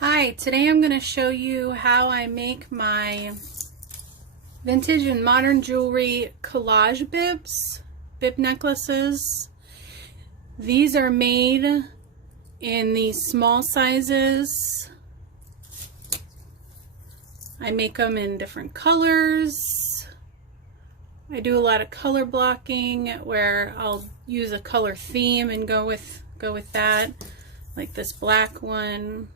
Hi, today I'm going to show you how I make my vintage and modern jewelry collage bib necklaces. These are made in these small sizes. I make them in different colors. I do a lot of color blocking where I'll use a color theme and go with that, like this black one.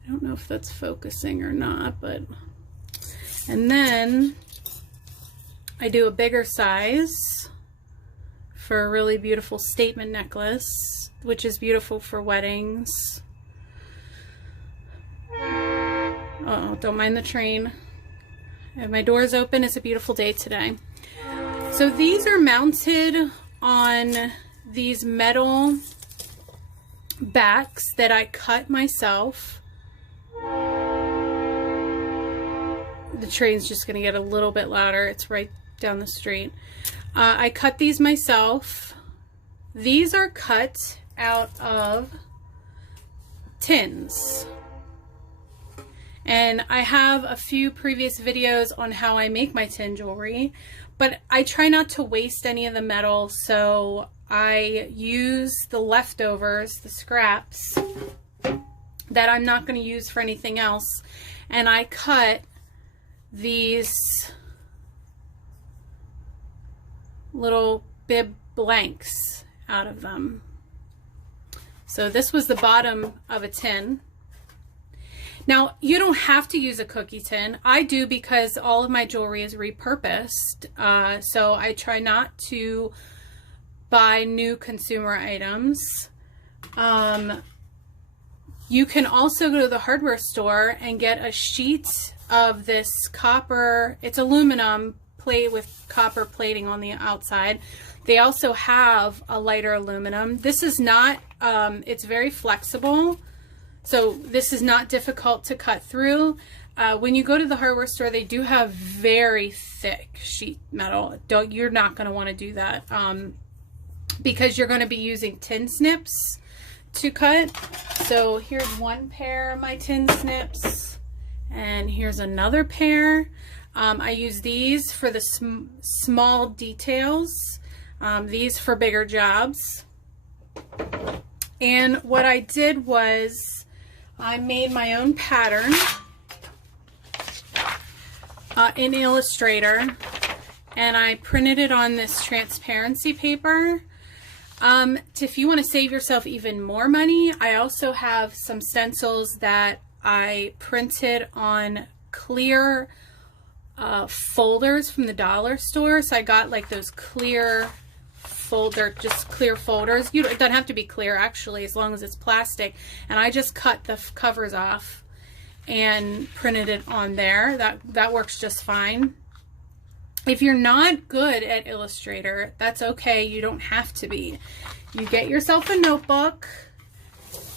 I don't know if that's focusing or not, but, and then I do a bigger size for a really beautiful statement necklace, which is beautiful for weddings. Uh-oh, don't mind the train. I have my doors open. It's a beautiful day today. So these are mounted on these metal backs that I cut myself. The train's just going to get a little bit louder. It's right down the street. I cut these myself. These are cut out of tins. And I have a few previous videos on how I make my tin jewelry, but I try not to waste any of the metal, so I use the leftovers, the scraps, that I'm not going to use for anything else, and I cut these little bib blanks out of them. So this was the bottom of a tin. Now, you don't have to use a cookie tin. I do because all of my jewelry is repurposed, so I try not to buy new consumer items. You can also go to the hardware store and get a sheet of this copper, it's aluminum plate with copper plating on the outside. They also have a lighter aluminum. This is not, it's very flexible, so this is not difficult to cut through. When you go to the hardware store, they do have very thick sheet metal. You're not going to want to do that because you're going to be using tin snips to cut. So here's one pair of my tin snips, and here's another pair. I use these for the small details, these for bigger jobs. And what I did was I made my own pattern in Illustrator, and I printed it on this transparency paper. If you want to save yourself even more money, I also have some stencils that I printed on clear folders from the dollar store. So I got like those clear folder, just clear folders. It doesn't have to be clear actually, as long as it's plastic. And I just cut the covers off and printed it on there. That works just fine. If you're not good at Illustrator, that's okay. You don't have to be. You get yourself a notebook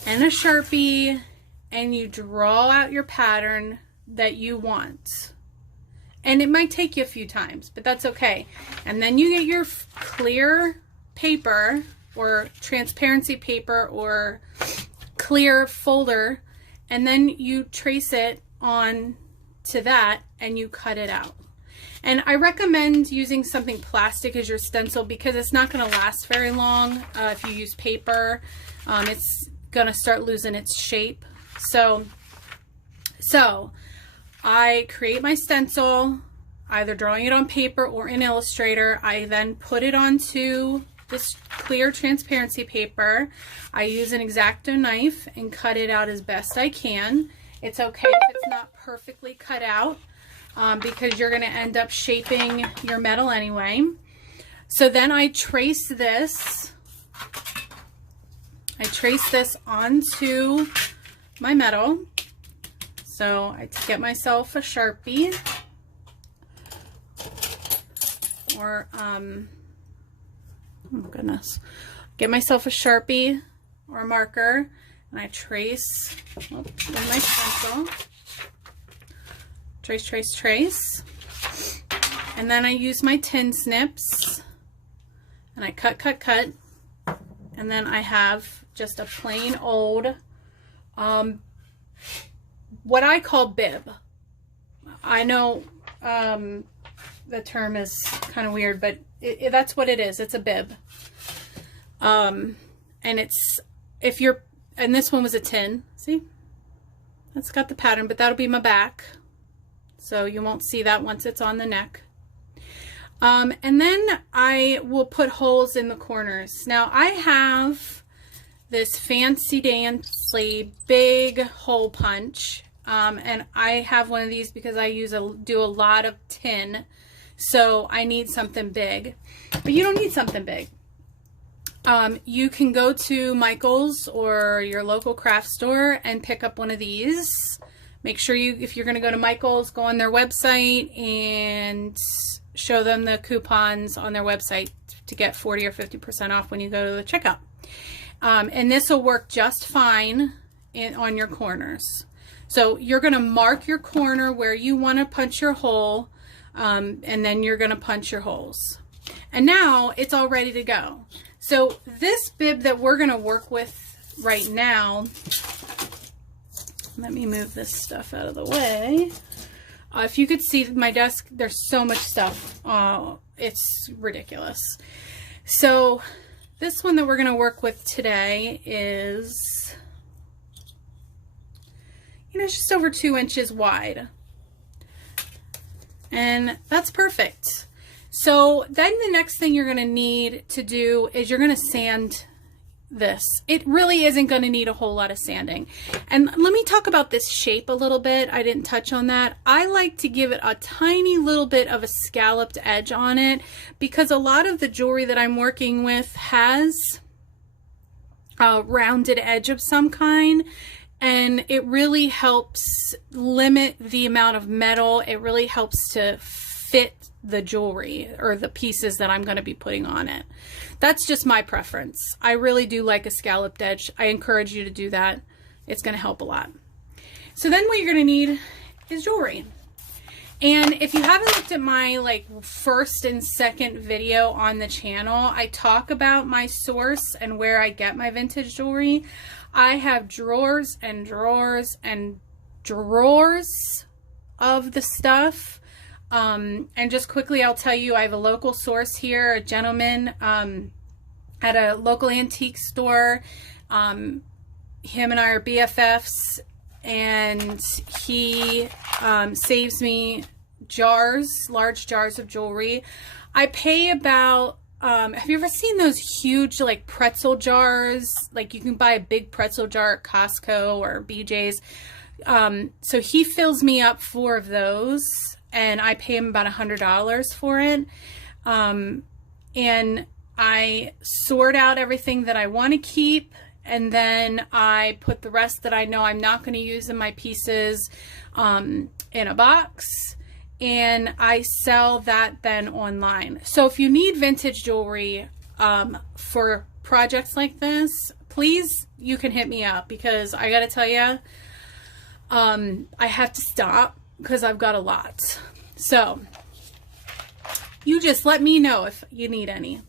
and a Sharpie and you draw out your pattern that you want. And it might take you a few times, but that's okay. And then you get your clear paper or transparency paper or clear folder, and then you trace it on to that and you cut it out. And I recommend using something plastic as your stencil because it's not going to last very long. If you use paper, it's going to start losing its shape. So I create my stencil, either drawing it on paper or in Illustrator. I then put it onto this clear transparency paper. I use an X-Acto knife and cut it out as best I can. It's okay if it's not perfectly cut out, because you're going to end up shaping your metal anyway. So then I trace this onto my metal. So I get myself a Sharpie or oh goodness, get myself a Sharpie or a marker, and I trace in my stencil. Trace, trace, trace. And then I use my tin snips and I cut, cut, cut. And then I have just a plain old, what I call bib. I know the term is kind of weird, but that's what it is. It's a bib. And it's, and this one was a tin. See? That's got the pattern, but that'll be my back. So you won't see that once it's on the neck. And then I will put holes in the corners. Now I have this fancy dancy big hole punch. And I have one of these because I do a lot of tin. So I need something big, but you don't need something big. You can go to Michael's or your local craft store and pick up one of these. Make sure if you're going to go to Michael's, go on their website and show them the coupons on their website to get 40 or 50% off when you go to the checkout. And this will work just fine on your corners. So you're going to mark your corner where you want to punch your hole, and then you're going to punch your holes. And now it's all ready to go. So this bib that we're going to work with right now, let me move this stuff out of the way. If you could see my desk, there's so much stuff. It's ridiculous. So this one that we're going to work with today is, it's just over 2 inches wide. And that's perfect. So then the next thing you're going to need to do is you're going to sand this. It really isn't going to need a whole lot of sanding. And let me talk about this shape a little bit. I didn't touch on that. I like to give it a tiny little bit of a scalloped edge on it because a lot of the jewelry that I'm working with has a rounded edge of some kind. And it really helps limit the amount of metal. It really helps to fit the jewelry or the pieces that I'm going to be putting on it. That's just my preference. I really do like a scalloped edge. I encourage you to do that. It's going to help a lot. So then what you're going to need is jewelry. And if you haven't looked at my first and second video on the channel, I talk about my source and where I get my vintage jewelry. I have drawers and drawers and drawers of the stuff. And just quickly, I'll tell you, I have a local source here, a gentleman at a local antique store. Him and I are BFFs, and he saves me large jars of jewelry. I pay about, have you ever seen those huge pretzel jars? You can buy a big pretzel jar at Costco or BJ's. So he fills me up 4 of those. And I pay him about $100 for it. And I sort out everything that I want to keep. And then I put the rest that I know I'm not going to use in my pieces in a box. And I sell that then online. So if you need vintage jewelry for projects like this, please, you can hit me up. Because I got to tell you, I have to stop because I've got a lot. So you just let me know if you need any.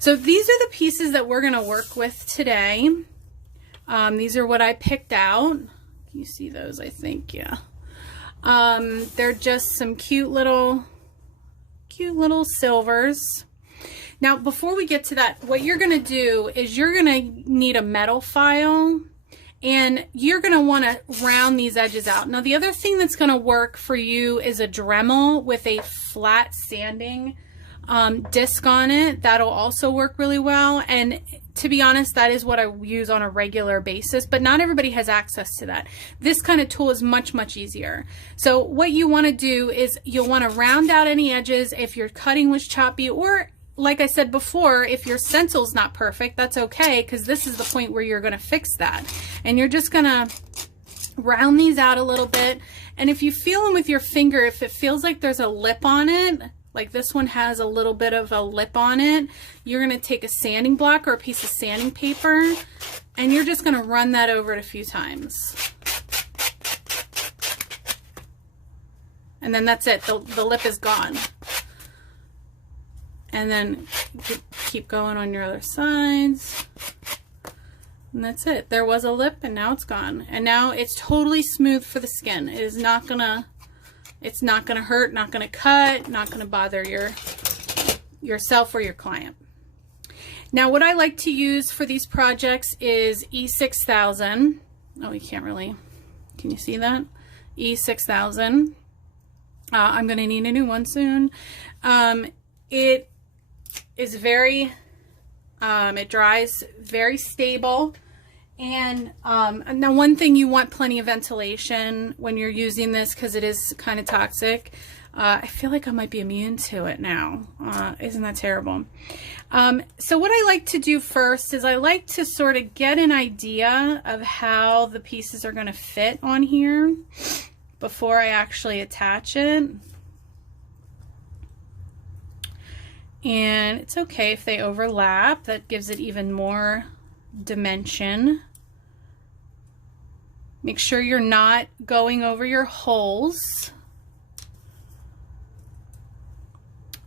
So these are the pieces that we're going to work with today. These are what I picked out. You see those, I think, yeah. They're just some cute little silvers. Now, before we get to that, what you're going to do is you're going to need a metal file. And you're going to want to round these edges out. Now, the other thing that's going to work for you is a Dremel with a flat sanding disc on it. That'll also work really well. And to be honest, that is what I use on a regular basis, but not everybody has access to that. This kind of tool is much, much easier. So what you want to do is you'll want to round out any edges if your cutting was choppy, or like I said before, if your stencil's not perfect, that's okay, because this is the point where you're going to fix that. And you're just going to round these out a little bit. And if you feel them with your finger, if it feels like there's a lip on it, like this one has a little bit of a lip on it, you're going to take a sanding block or a piece of sanding paper, and you're just going to run that over it a few times. And then that's it. The lip is gone. And then keep going on your other sides. And that's it. There was a lip and now it's gone. And now it's totally smooth for the skin. It is not gonna, it's not gonna hurt, not gonna cut, not gonna bother yourself or your client. Now what I like to use for these projects is E6000. Oh, you can't really, can you see that? E6000. I'm gonna need a new one soon. It is very, it dries very stable. And now one thing, you want plenty of ventilation when you're using this because it is kind of toxic. I feel like I might be immune to it now. Isn't that terrible? So what I like to do first is I like to sort of get an idea of how the pieces are going to fit on here before I actually attach it. And it's okay if they overlap. That gives it even more dimension. Make sure you're not going over your holes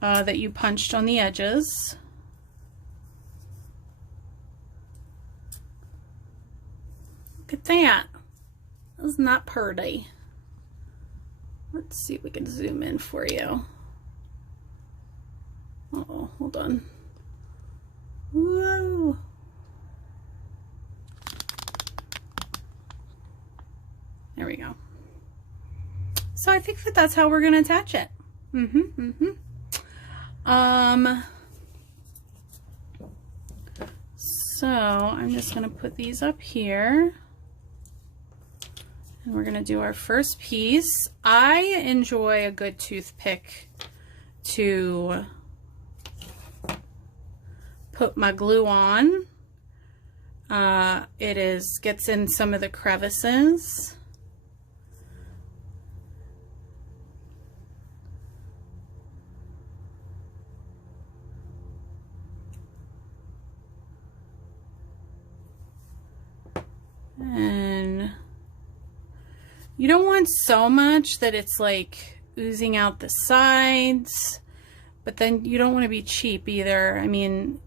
that you punched on the edges. Look at that. Isn't that pretty? Let's see if we can zoom in for you. Uh-oh, hold on. Whoa. There we go. So I think that that's how we're going to attach it. So I'm just going to put these up here. And we're going to do our first piece. I enjoy a good toothpick to put my glue on. It gets in some of the crevices. And you don't want so much that it's like oozing out the sides, but then you don't want to be cheap either. I mean,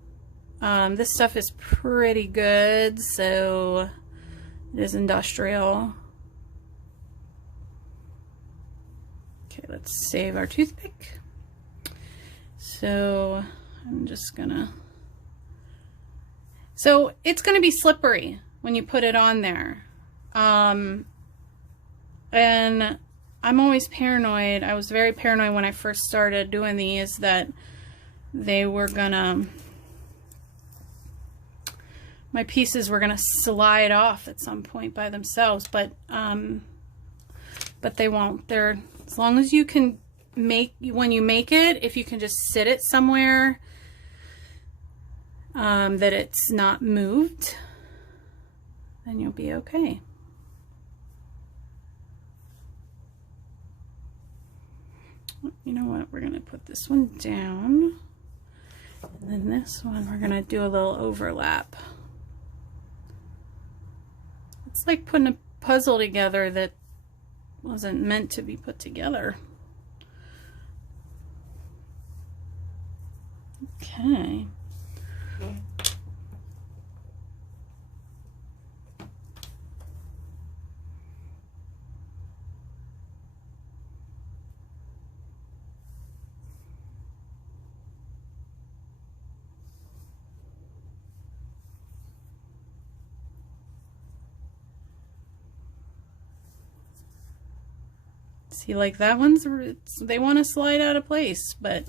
this stuff is pretty good, so it is industrial. Okay, let's save our toothpick. So I'm just gonna, so it's gonna be slippery when you put it on there. And I'm always paranoid. I was very paranoid when I first started doing these that they were gonna, my pieces were gonna slide off at some point by themselves, but they won't. They're, as long as you can make, when you make it, if you can just sit it somewhere that it's not moved, then you'll be okay. You know what, we're gonna put this one down, and then this one we're gonna do a little overlap. It's like putting a puzzle together that wasn't meant to be put together. Okay. See, like that one's, they want to slide out of place, but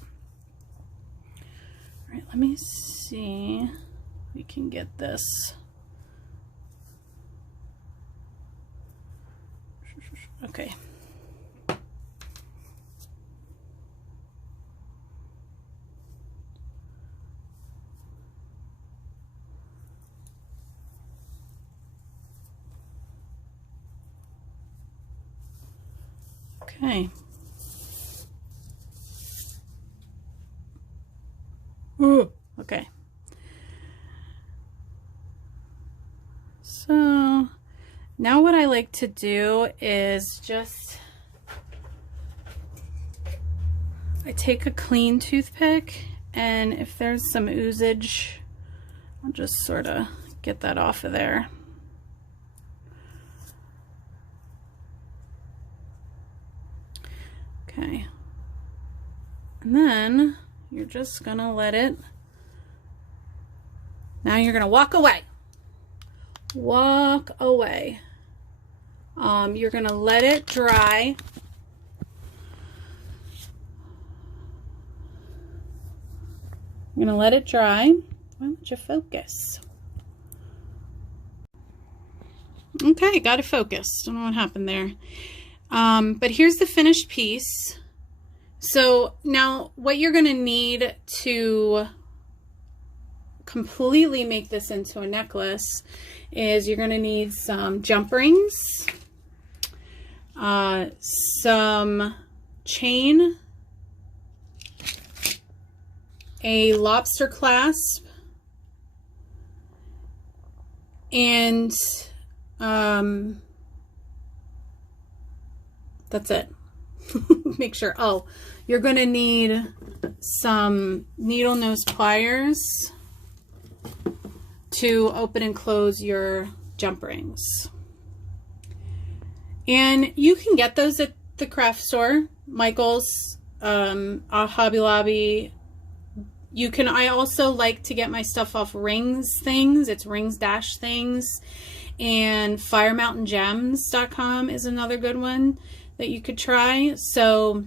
all right, let me see if we can get this. Okay. Okay. Ooh, okay. So now what I like to do is just, I take a clean toothpick, and if there's some oozage, I'll just sort of get that off of there. Okay. And then you're just gonna let it, now you're gonna walk away. Walk away. You're gonna let it dry. You're gonna let it dry. Why don't you focus? Okay, got it focused. Don't know what happened there. But here's the finished piece. So now what you're gonna need to completely make this into a necklace is you're gonna need some jump rings, some chain, a lobster clasp, and that's it. Make sure. Oh, you're going to need some needle nose pliers to open and close your jump rings. And you can get those at the craft store, Michael's, Hobby Lobby. You can, I also like to get my stuff off Rings Things. It's Rings Dash Things. And firemountaingems.com is another good one that you could try. So,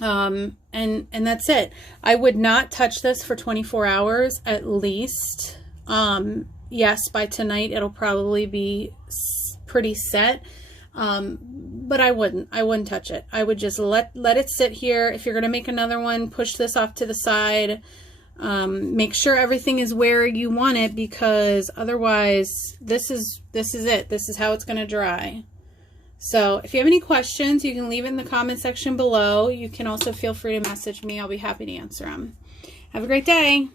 and that's it. I would not touch this for 24 hours at least. Yes, by tonight it'll probably be pretty set. But I wouldn't touch it. I would just let it sit here. If you're going to make another one, push this off to the side. Make sure everything is where you want it, because otherwise this is it. This is how it's going to dry. So if you have any questions, you can leave it in the comment section below. You can also feel free to message me. I'll be happy to answer them. Have a great day.